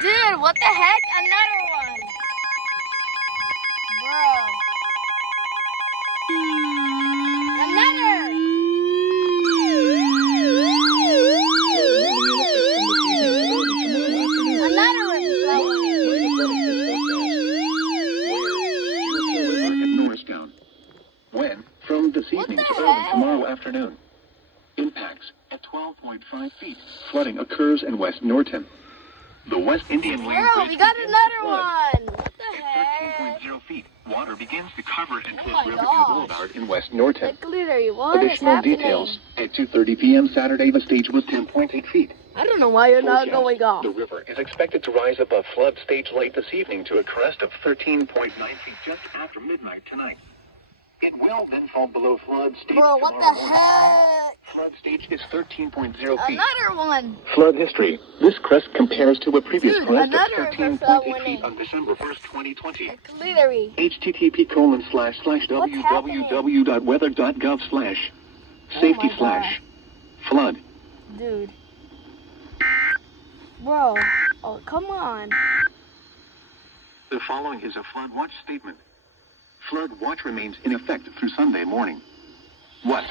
Dude, what the heck? Another one. Bro. Another. Another one Norristown. When? From this evening to early tomorrow afternoon. Impacts at 12.5 feet. Flooding occurs in West Norton. The West Indian Lane Bro, Bridge we got begins another to flood. one. What the heck? 13.0 feet. Water begins to cover and close my Riverview gosh. Boulevard in West Norton. Like literally, what is Additional happening? details. At 2:30 p.m. Saturday, the stage was 10.8 feet. I don't know why you're not Forecast. going off. The river is expected to rise above flood stage late this evening to a crest of 13.9 feet just after midnight tonight. It will then fall below flood stage Bro, what tomorrow the morning. heck? Flood stage is 13.0 feet. Another one. Flood history. This crest compares to a previous Dude, crest of another 13.8 flood feet winning. on December 1st, 2020. Like literally. http://www.weather.gov/safety/flood. Dude. Bro. Oh, come on. The following is a flood watch statement. Flood watch remains in effect through Sunday morning. What?